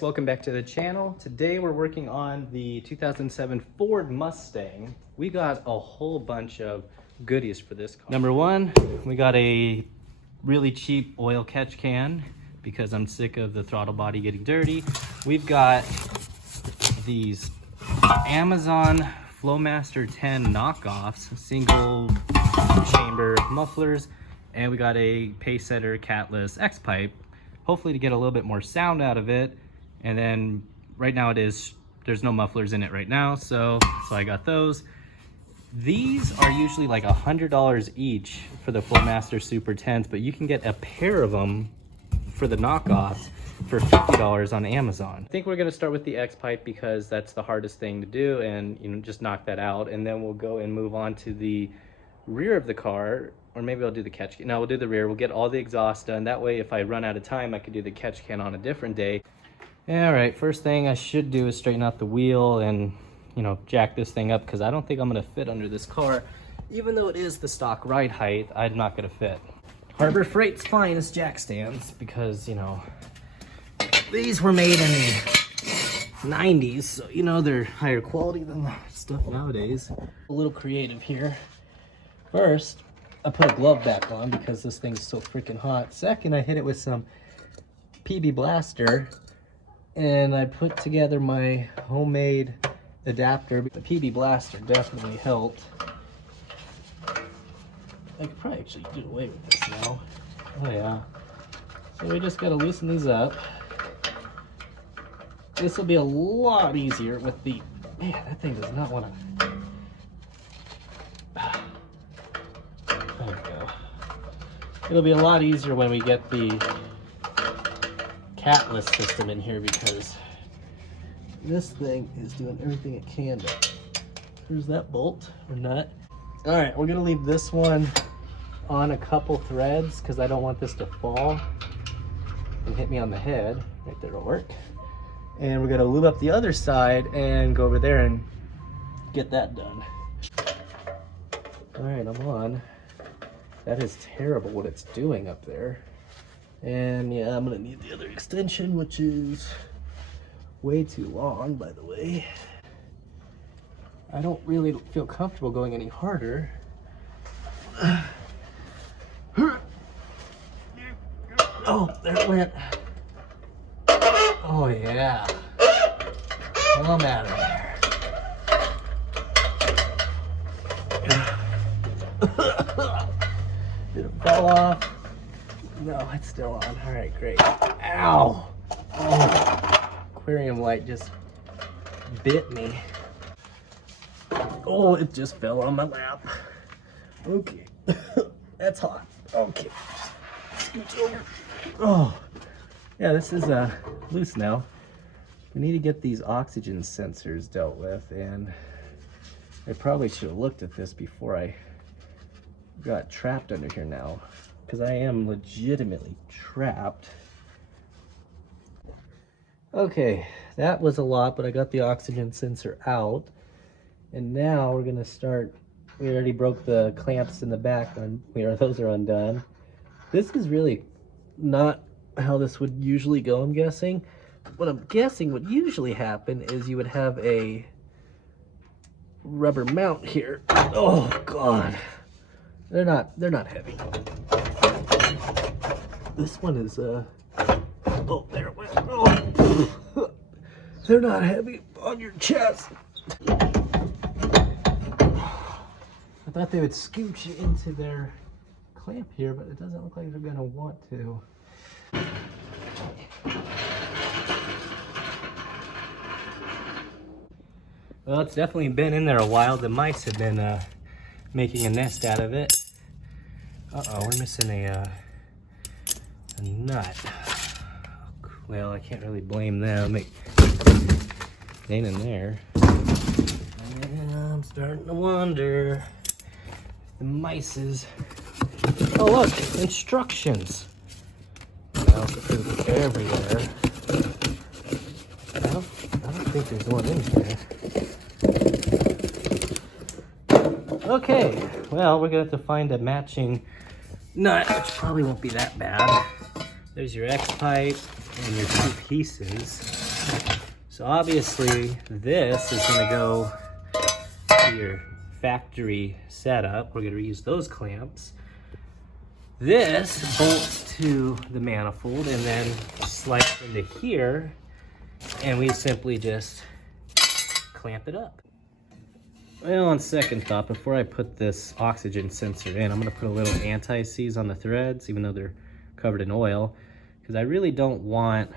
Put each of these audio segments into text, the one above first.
guys, welcome back to the channel. Today we're working on the 2007 Ford Mustang. We got a whole bunch of goodies for this car. Number one, we got a really cheap oil catch can because I'm sick of the throttle body getting dirty. We've got these Amazon Flowmaster 10 knockoffs, single chamber mufflers, and we got a Pacesetter catless X-pipe, hopefully to get a little bit more sound out of it. And then right now there's no mufflers in it right now, so I got those. These are usually like $100 each for the Flowmaster Super 10s, but you can get a pair of them for the knockoffs for $50 on Amazon. I think we're gonna start with the X-pipe because that's the hardest thing to do, and just knock that out, and then we'll go and move on to the rear of the car. Or maybe I'll do the catch can. No, we'll do the rear. We'll get all the exhaust done. That way, if I run out of time, I could do the catch can on a different day. All right, first thing I should do is straighten out the wheel and, jack this thing up, because I don't think I'm gonna fit under this car. Even though it is the stock ride height, I'm not gonna fit. Harbor Freight's finest jack stands, because, these were made in the 90s, so, they're higher quality than the stuff nowadays. A little creative here. First, I put a glove back on because this thing's so freaking hot. Second, I hit it with some PB Blaster, and I put together my homemade adapter. The PB Blaster definitely helped. I could probably actually do away with this now. Oh yeah. So we just gotta loosen these up. This will be a lot easier with the... Man, that thing does not want to... There we go. It'll be a lot easier when we get the catless system in here, because this thing is doing everything it can to... There's that bolt or nut. All right, we're gonna leave this one on a couple threads because I don't want this to fall and hit me on the head. Right there will work. And we're gonna lube up the other side and go over there and get that done. All right, I'm on. That is terrible what it's doing up there. And yeah, I'm gonna need the other extension, which is way too long, by the way. I don't really feel comfortable going any harder. Oh, there it went. Oh yeah. I'm out of there. Did it fall off? No, it's still on. All right, great. Ow! Oh, aquarium light just bit me. Oh, it just fell on my lap. Okay, that's hot. Okay, scooch over. Oh, yeah, this is loose now. We need to get these oxygen sensors dealt with, and I probably should have looked at this before I got trapped under here now, because I am legitimately trapped. Okay, that was a lot, but I got the oxygen sensor out, and now we're gonna start. We already broke the clamps in the back on where those are undone. This is really not how this would usually go, I'm guessing. What I'm guessing would usually happen is you would have a rubber mount here. Oh God. They're not heavy. This one is oh, there it went. Oh. They're not heavy on your chest. I thought they would scooch you into their clamp here, but it doesn't look like they're gonna want to. Well, it's definitely been in there a while. The mice have been making a nest out of it. Uh-oh, we're missing a nut. Well, I can't really blame them. It ain't in there. And I'm starting to wonder. The mices. Oh look, instructions. Well, they're everywhere. I don't think there's one in here. Okay, well, we're gonna have to find a matching nut, which probably won't be that bad. There's your X-pipe and your two pieces. So obviously this is gonna go to your factory setup. We're gonna reuse those clamps. This bolts to the manifold and then slides into here, and we simply just clamp it up. Well, on second thought, before I put this oxygen sensor in, I'm gonna put a little anti-seize on the threads, even though they're covered in oil, because I really don't want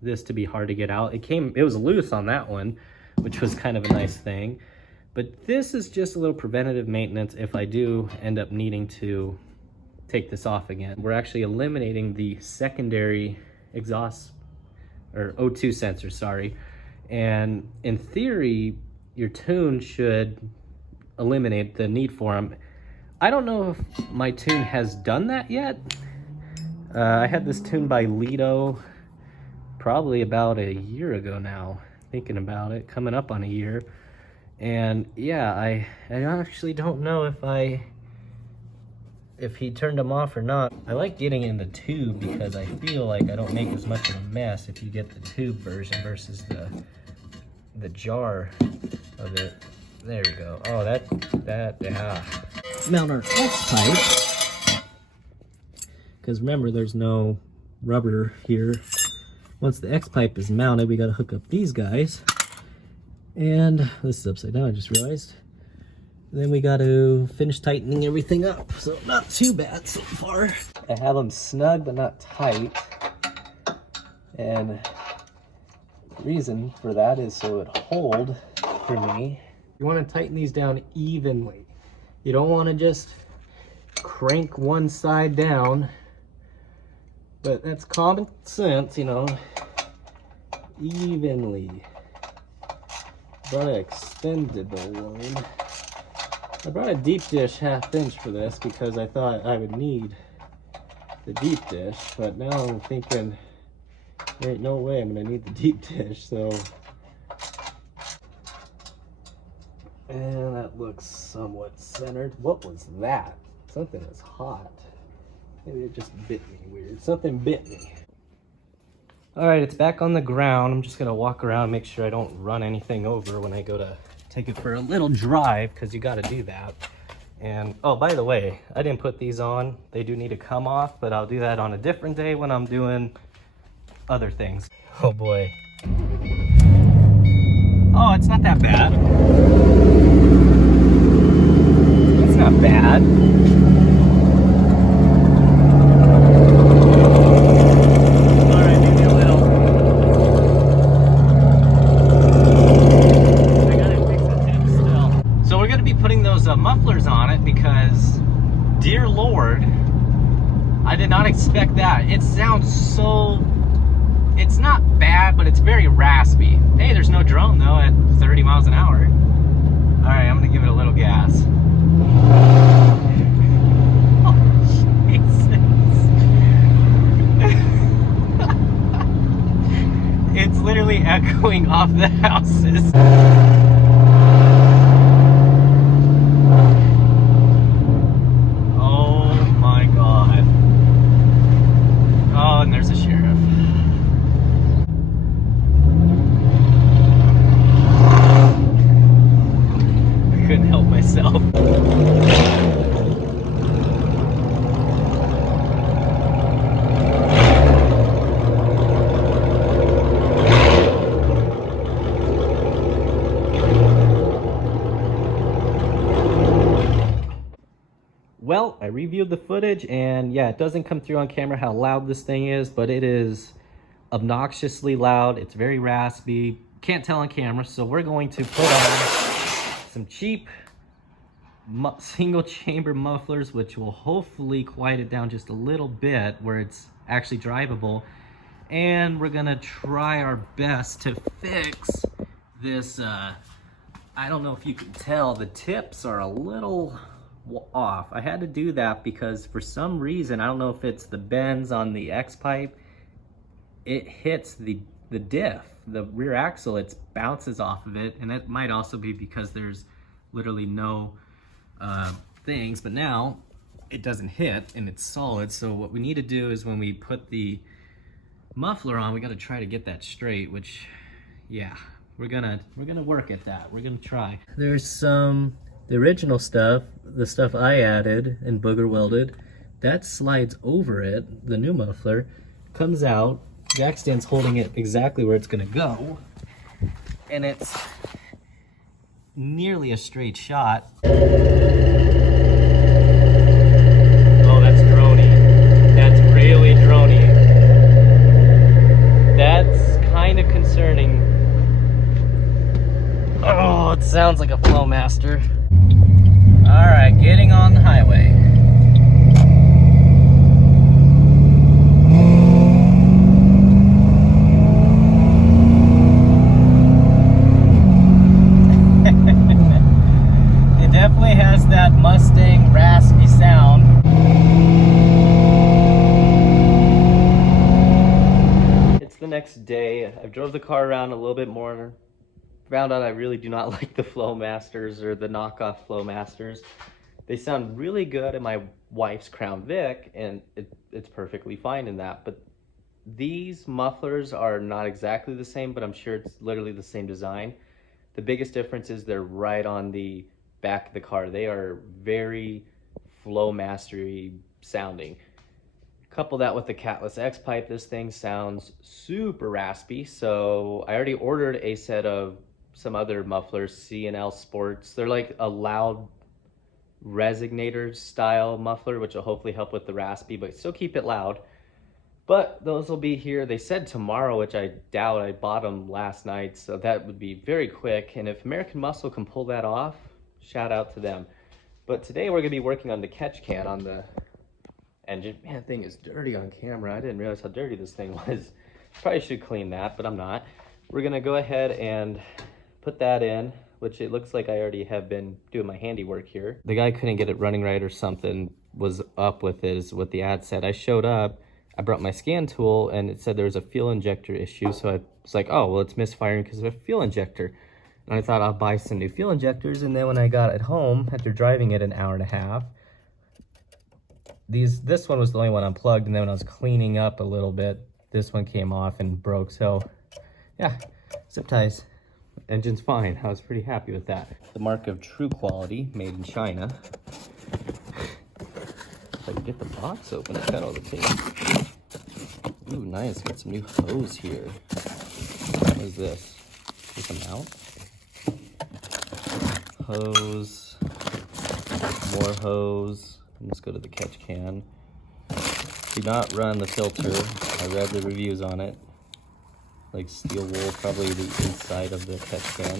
this to be hard to get out. It was loose on that one, which was kind of a nice thing. But this is just a little preventative maintenance if I do end up needing to take this off again. We're actually eliminating the secondary exhaust, or O2 sensor, sorry. And in theory, your tune should eliminate the need for them. I don't know if my tune has done that yet. I had this tune by Lido probably about a year ago now, thinking about it, coming up on a year. And yeah, I actually don't know if he turned them off or not. I like getting in the tube because I feel like I don't make as much of a mess if you get the tube version versus the jar of it. There we go. Oh, yeah. Mount our X pipe, because remember, there's no rubber here. Once the X pipe is mounted, we got to hook up these guys. And this is upside down, I just realized. Then we got to finish tightening everything up. So not too bad so far. I have them snug but not tight. And the reason for that is so it hold for me. You want to tighten these down evenly. You don't want to just crank one side down. But that's common sense, you know. Evenly. Brought an extendable one. I brought a deep dish 1/2 inch for this because I thought I would need the deep dish, but now I'm thinking there ain't no way I'm gonna need the deep dish, so. And that looks somewhat centered. What was that? Something is hot. Maybe it just bit me weird. Something bit me. All right, it's back on the ground. I'm just gonna walk around, make sure I don't run anything over when I go to take it for a little drive, because you got to do that. And oh, by the way, I didn't put these on. They do need to come off, but I'll do that on a different day when I'm doing other things. Oh boy. Oh, it's not that bad. It's not bad. Mufflers on it because, dear Lord, I did not expect that. It sounds so, it's not bad, but it's very raspy. Hey, there's no drone though at 30 miles an hour. All right, I'm gonna give it a little gas. Oh, Jesus. It's literally echoing off the houses. And there's a sheriff. I couldn't help myself. Well, I reviewed the footage, and yeah, it doesn't come through on camera how loud this thing is, but it is obnoxiously loud. It's very raspy. Can't tell on camera, so we're going to put on some cheap single chamber mufflers, which will hopefully quiet it down just a little bit where it's actually drivable. And we're gonna try our best to fix this. I don't know if you can tell, the tips are a little off. I had to do that because for some reason, I don't know if it's the bends on the X pipe, it hits the diff, the rear axle, it bounces off of it, and it might also be because there's literally no things, but now it doesn't hit and it's solid. So what we need to do is when we put the muffler on, we got to try to get that straight, which, yeah, we're gonna work at that. We're gonna try. There's some, the original stuff, the stuff I added and booger welded, that slides over it, the new muffler, comes out, jack stand's holding it exactly where it's gonna go, and it's nearly a straight shot. Oh, that's drony. That's really drony. That's kind of concerning. Oh, it sounds like a flowmaster. All right, getting on the highway. It definitely has that Mustang raspy sound. It's the next day. I drove the car around a little bit more. Found out I really do not like the Flowmasters or the knockoff Flowmasters. They sound really good in my wife's Crown Vic, and it's perfectly fine in that. But these mufflers are not exactly the same, but I'm sure it's literally the same design. The biggest difference is they're right on the back of the car. They are very Flowmastery sounding. Couple that with the catless X pipe, this thing sounds super raspy. So I already ordered a set of some other mufflers, C&L Sports. They're like a loud resonator style muffler, which will hopefully help with the raspy, but still keep it loud. But those will be here. They said tomorrow, which I doubt. I bought them last night, so that would be very quick. And if American Muscle can pull that off, shout out to them. But today we're gonna be working on the catch can on the engine. Man, that thing is dirty on camera. I didn't realize how dirty this thing was. Probably should clean that, but I'm not. We're gonna go ahead and put that in, which it looks like I already have been doing my handiwork here. The guy couldn't get it running right or something was up with it, is what the ad said. I showed up, I brought my scan tool, and it said there was a fuel injector issue, so I was like, oh, well, it's misfiring because of a fuel injector. And I thought I'll buy some new fuel injectors, and then when I got it home, after driving it an hour and a half, this one was the only one unplugged, and then when I was cleaning up a little bit, this one came off and broke. So yeah, zip ties, engine's fine. I was pretty happy with that. The mark of true quality, made in China. If I can get the box open, it's got all the tape. Ooh, nice, got some new hose here. What is this? Is this a mount? Hose, more hose. Let's go to the catch can. Do not run the filter. I read the reviews on it. Like steel wool, probably the inside of the catch can.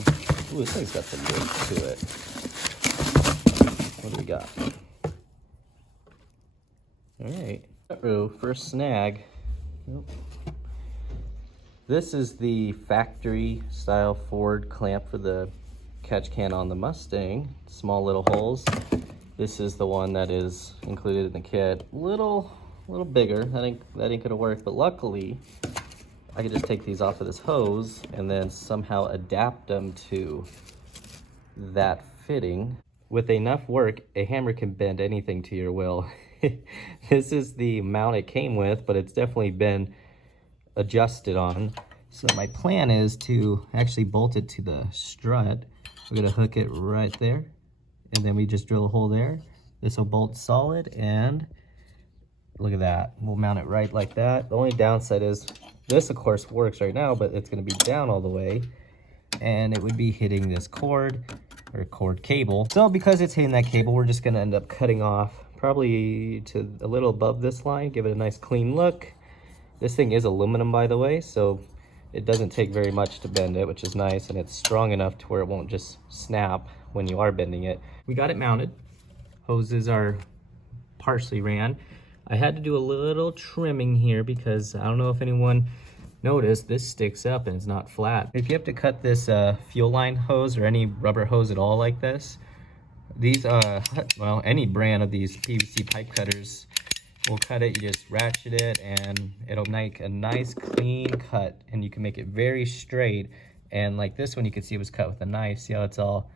Ooh, this thing's got some weight to it. What do we got? Alright. Uh-oh, first snag. Nope. This is the factory style Ford clamp for the catch can on the Mustang. Small little holes. This is the one that is included in the kit. Little bigger. That ain't gonna work, but luckily I could just take these off of this hose and then somehow adapt them to that fitting. With enough work, a hammer can bend anything to your will. This is the mount it came with, but it's definitely been adjusted on. So my plan is to actually bolt it to the strut. We're gonna hook it right there, and then we just drill a hole there. This will bolt solid, and look at that. We'll mount it right like that. The only downside is this, of course, works right now, but it's gonna be down all the way, and it would be hitting this cord, or cord cable. So because it's hitting that cable, we're just gonna end up cutting off probably to a little above this line, give it a nice clean look. This thing is aluminum, by the way, so it doesn't take very much to bend it, which is nice, and it's strong enough to where it won't just snap when you are bending it. We got it mounted. Hoses are partially ran. I had to do a little trimming here because I don't know if anyone noticed, this sticks up and it's not flat. If you have to cut this fuel line hose or any rubber hose at all like this, these, well, any brand of these PVC pipe cutters will cut it. You just ratchet it and it'll make a nice clean cut, and you can make it very straight. And like this one, you can see it was cut with a knife. See how it's all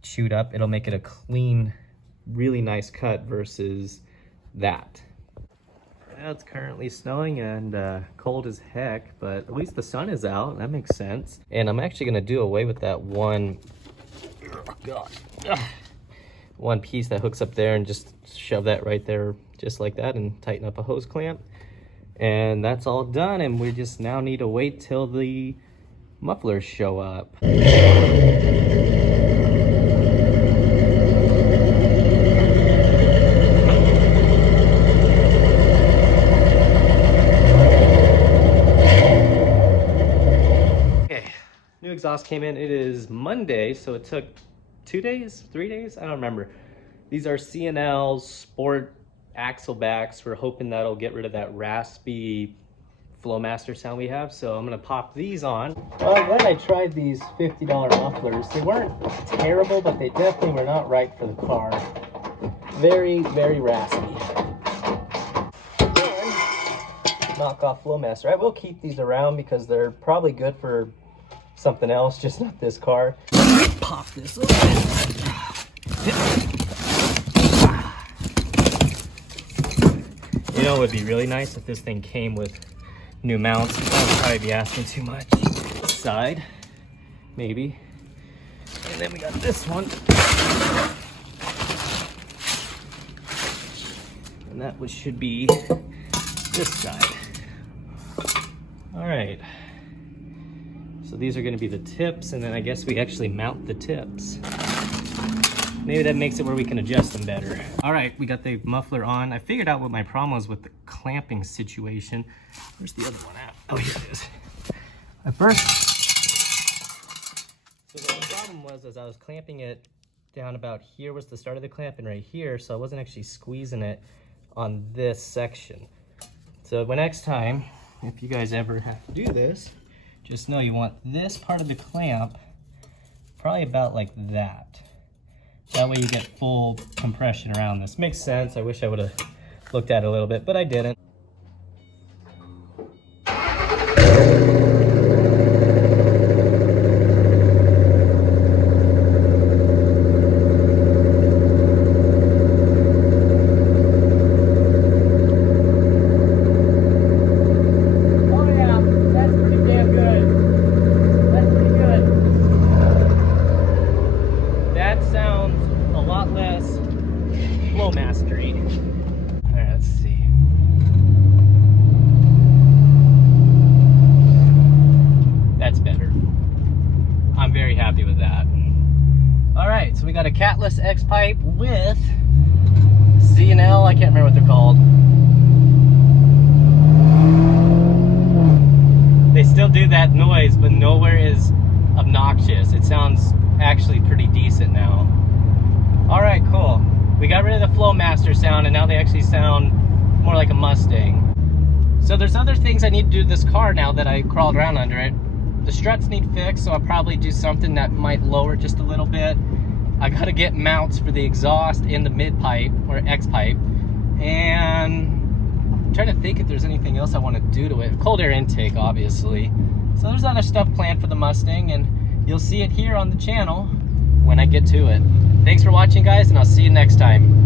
chewed up? It'll make it a clean, really nice cut versus that. Yeah, it's currently snowing and cold as heck, but at least the sun is out. That makes sense. And I'm actually gonna do away with that one, one piece that hooks up there and just shove that right there just like that and tighten up a hose clamp. And that's all done, and we just now need to wait till the mufflers show up. New exhaust came in. It is Monday, so it took 2 days, 3 days, I don't remember. These are C&L Sport axle backs. We're hoping that'll get rid of that raspy flowmaster sound we have. So I'm gonna pop these on. Well, then I tried these $50 mufflers. They weren't terrible, but they definitely were not right for the car. Very, very raspy. And knock off flowmaster. I will keep these around because they're probably good for something else, just not this car. Pop this up. You know, it would be really nice if this thing came with new mounts. That would probably be asking too much. Side, maybe. And then we got this one. And that should be this side. All right. So these are going to be the tips, and then I guess we actually mount the tips. Maybe that makes it where we can adjust them better. All right, we got the muffler on. I figured out what my problem was with the clamping situation. Where's the other one at? Oh, here it is. At first, so the problem was as I was clamping it down about here was the start of the clamp and right here, so I wasn't actually squeezing it on this section. So next time, if you guys ever have to do this, just know you want this part of the clamp probably about like that. That way you get full compression around this. Makes sense. I wish I would have looked at it a little bit, but I didn't. Flowmastery. All right, let's see. That's better. I'm very happy with that. All right, so we got a catless X pipe with C&L. I can't remember what they're called. They still do that noise, but nowhere is obnoxious. It sounds actually pretty decent now. All right, cool. We got rid of the flowmaster sound, and now they actually sound more like a Mustang. So there's other things I need to do to this car now that I crawled around under it. The struts need fixed, so I'll probably do something that might lower it just a little bit. I gotta get mounts for the exhaust in the mid pipe, or X pipe. And I'm trying to think if there's anything else I want to do to it. Cold air intake, obviously. So there's other stuff planned for the Mustang, and you'll see it here on the channel when I get to it. Thanks for watching, guys, and I'll see you next time.